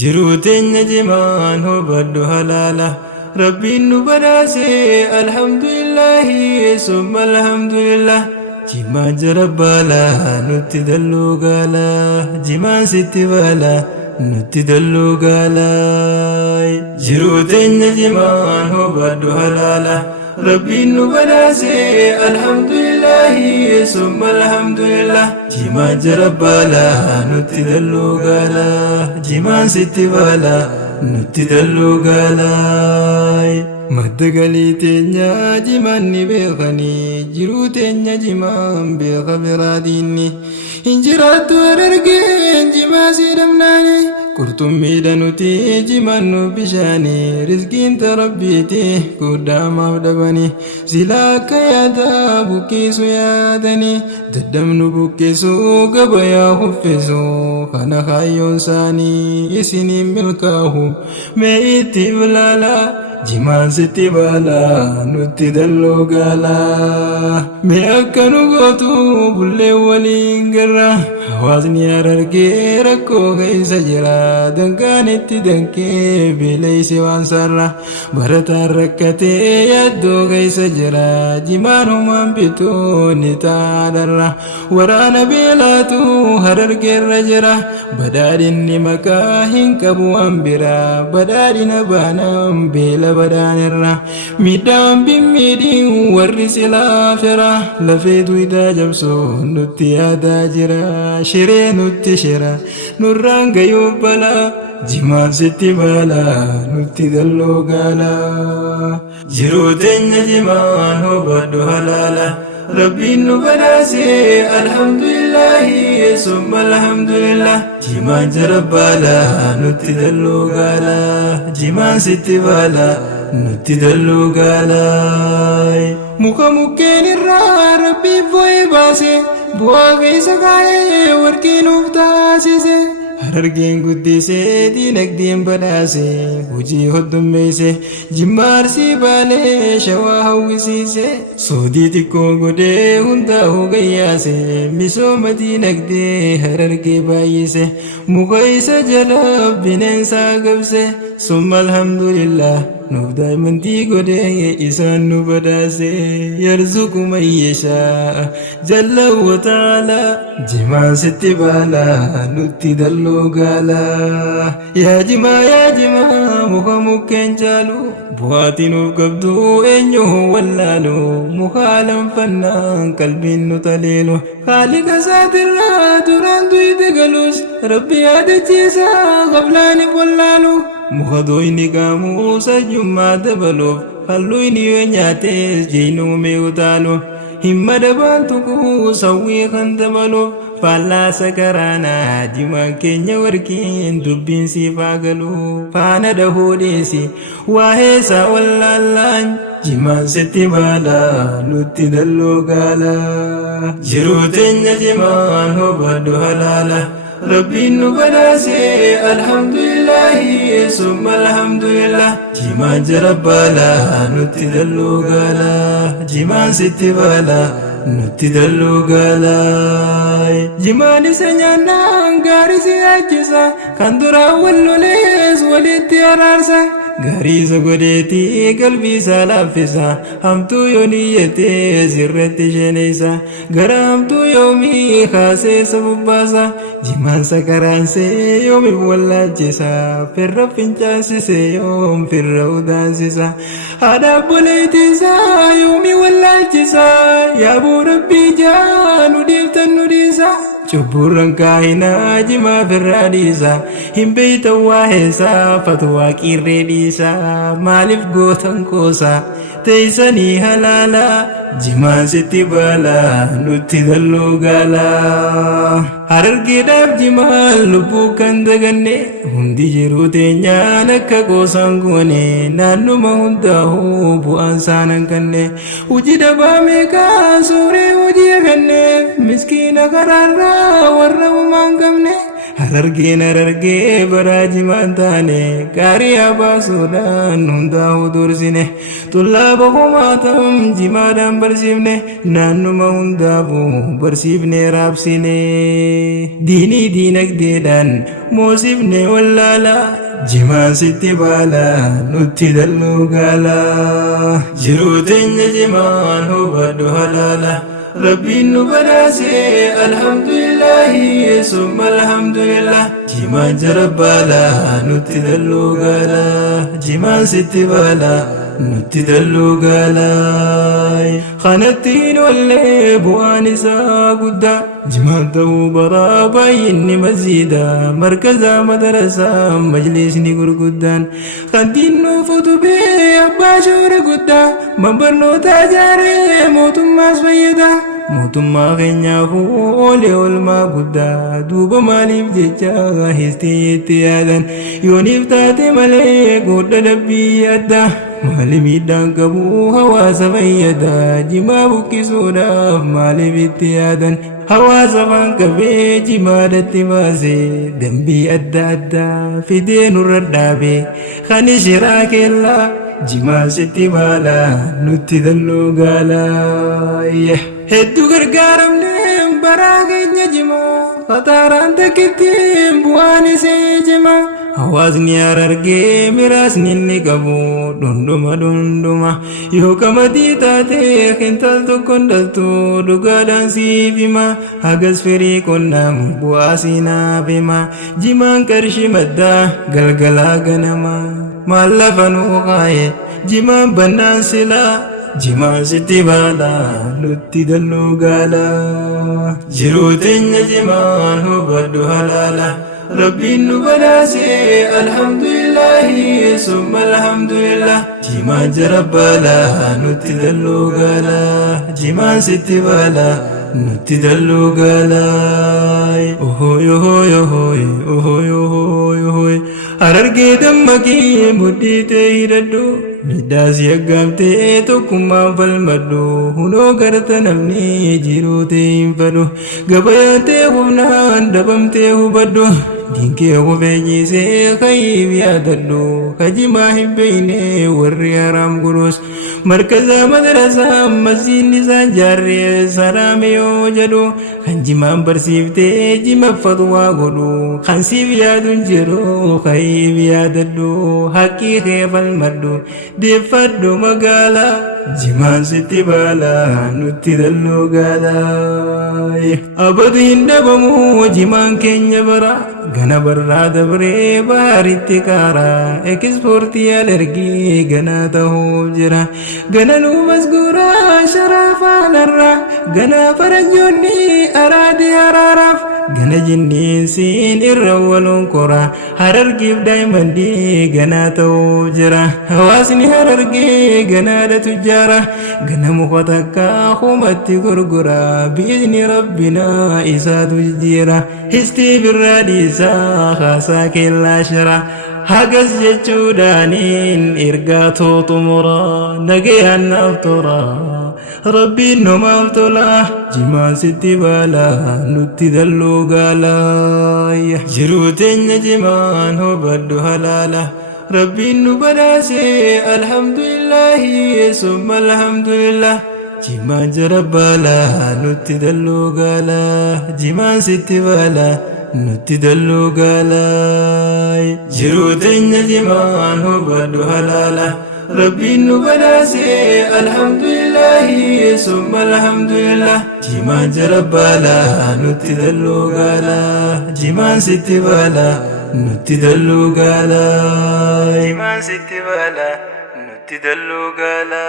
جروتين نجمان هو بدو هلالا ربي نبراسي الحمد لله ثم الحمد لله جمان جربالا نتدلو قالا جمان ستبالا نتدلو قالا جروتين نجمان هو بدو هلالا ربي نبراسي الحمد لله ثم الحمد لله جمان جربالا نتدلو قالا جمان ستبالا نتدلو قالا مدقلي تنيا جمان نبيخني جرو تنيا جمان بيخ براديني انجرات وررقين جما سيدمناني كرتم ميدانوتي جمان بشاني رزقين تربيتي قدام عبدبني زلاك يادا بكيسو يادني تدمن بكيسو قبيا خفزو خانا خايون ساني اسني ملكاهم ميتي بلالا جمان ستبالا نتدلو قالا ميأكنو قوتو بلي ولينقرا حوازني أررقي ركو غيس جرا دنكانت دنكي بليس وانسرا برتا ركتي يدو غيس جرا جمانو من بيتو نتادرا ورانا بيلاتو هررقي الرجرا بدارين مكاهن كبو أمبرا بدارين بانام بيلا بدانرا ميدام بميدين ورس الآخرة لفيدو إذا جبسو نتي أداجرا شري نتي شرا نوران غيوبلا جمان ستبالا نتي دلو قالا جروتين جمان هو بدو هلالا ربي نبراسي الحمد لله ثم الحمد لله جمان جربالا نتدلو قالا جمان ستبالا نتدلو قالا مكا مكين الرا ربي فوي باسي بواقي سقاي وركي نفتاسيسي هررقين قديسي دينك دين بداسي وجي هدن بيسي جمارسي بالي شواه وسيسي سودي تكو قدي هنده قياسي مسو مدينك دي هررقي بايسي مقايس جلب بننسى قبسي ثم الحمد لله نبدأ من دي قدي إسان نبداسي يرزق من يشاء جل وتعالى جما ستبالا نتدلو قالا يا جما مخمكين جالو بواتنو قبدو إنيو ولالو مخالا فنان قلبي نتليلو خالق سات الله دراندو يتقلوش ربي أدجيسا قبلاني ولالو مخدويني قامو سجمع دبلوف خلويني ونياتيس جينو ميوتالو همة دبالتكو سوي خندبلوف فلا سكرانا جما كينيا وركين دبين سيفاقلو فانا دهو ديسي واهيسا واللالان جما ستبالا نتدلو قالا جروتين جمان هو بدو هلالا ربي نبراسي الحمد لله ثم الحمد لله جمان جربالا نتدلو قالا جمان ستبالا نتدلو قالا جمان سنانا غارسي أجسا كندرا واللوليس ولدي أرارسا غاريس غديتي قلبي سالافسا همتو يونيتي زرتي جنيسا غرامتو يومي خاسي سبباسا جمان سكرانسي يومي ولاجسا فرر فنجاسي يوم فرر ودانسيسا هذا بوليتيسا يومي ولاجسا يا ابو ربي جانو ديفتن نديسا Cuburan kaina jima ferradisa himbe tawahesa fatwa kiredisa malif gotan kosa teisani halala jima sitibala nutidallu gala harargedaf jima lubukan daganne hundi jiru tenya nakka kosangone nanuma hundahu bu ansanan kanne ujida bame ka sore ujiya kanne miskina kararra warra umangamne harargee baraajimaan taane gaarii abaasuudhaan hundaa'u dursine tullaaba kumaatam jimaadhaan barsiifne naannuma hundaafuu barsiifne raabsine diinii diinagdeedhaan moosifne wallaala jimaan sitti baala nutti dalluu gaala jiruu teenya jimaan hubadhu halaala rabbiin nu badhaase alhamdulillahi summa alhamdulillah jimaan jarabbaala nutti dalluu gaala jimaan sitti baala nutti dalluu gaala kanattiin wallee bu'aan isaa guddaa jimaan ta'uu baraa baay'inni masjiida markazaa madarasaa majlisni gurguddaan kantiin nuuf utubee abbaa shoora guddaa manbarnoota ijaaree mootummaas fayyada mootummaa keenyaafuu oolee olmaa guddaa duuba maaliif jecha histiitti yaadan yooniif taate malee godha dabbii addaa maaliif miidhaan qabu hawaasa fayyada jimaa buqqisuudhaaf maaliif itti yaadan hawaasa fan qabee jimaadatti baasee dambii adda addaa fidee nurra dhaabee kan shiraa keellaa jimaa sitti baala nutti dalluu gaala hedduu gargaaramnee baraa keenya jimaa fataaraan takkittiin bu'aan isee jimaa hawaasni harargee miraasni inni qabu dhundhuma yoo qamadii taatee kintal tokkon dhaltu dhugaadhaan siif hima hagas firii qonnaan bu'aa siinaaf hima jimaan qarshii maddaa galgalaa ganama maal lafa nuu kaa'e jimaan bannaan silaa jimaan sitti baala nutti dalluu gaala jiruu teenya jimaan hubadhu halaala rabbiin nu badhaase alhamdulillahi summa alhamdulillah jimaan jarabbaala nutti dalluu gaala jimaan sitti baala nutti dalluu gaala ohooy ohooy ohooy ohooy ohooy ohooy harargee dammaqii mudhiitee hidhadhu midhaas yaggaamtee tokkummaan falmadhu hunoo garta namni jiruutee hin fadhu gabayaatee humnaan dhabamtee hubadhu diinkee hufeenyisee kayiif yaadadhu kajimaa hin beeyne warri haraam guruus markazaa madarasaa masjiidni isaan jaarree saraame yoo jedhu kan jimaan barsiiftee jima fatwaa godhu kan siif yaadun jiru kayiif yaadadhu haqqii kee falmadhu deeffadhu magaalaa jimaan sitti baala nutti dalluu gaala abadu hin dhabamu jimaan keenya bara gana barraa dabree baaritti kaara ekispoortii alergii gana ta'uuf jira gana nu masguuraa sharafaalarraa gana faranjoonni araadii haraaraaf gana jinniinsiin irra waluun koraa harargiif daa'imandii gana ta'uuf jira hawaasni harargee ganaadha tujjaara gana muka takka humatti gurgura biizni rabbinaa isaatu jijjiira histii birraa dhiisaa haasaa keellaa shara hagas jechuudhaaniin ergaa xumura nagayaan naaf tora rabbiin numaaf tola jimaan sitti baala nutti dalluu gaala jiruu teenya jimaan hubadhu halaala rabbiin nu badhaase alhamdulillahi summa alhamdulillah jimaan jarabbaala nutti dalluu gaala jimaan sitti baala nutti dalluu gaala jiruu teenya jimaan hubadhu halaala rabbiin nu badhaase alhamdulillahi summa alhamdulillah jimaan jarabbaala nutti dalluu gaala jimaan sitti baala nutti dalluu gaala jimaan sitti baala nutti dalluu gaala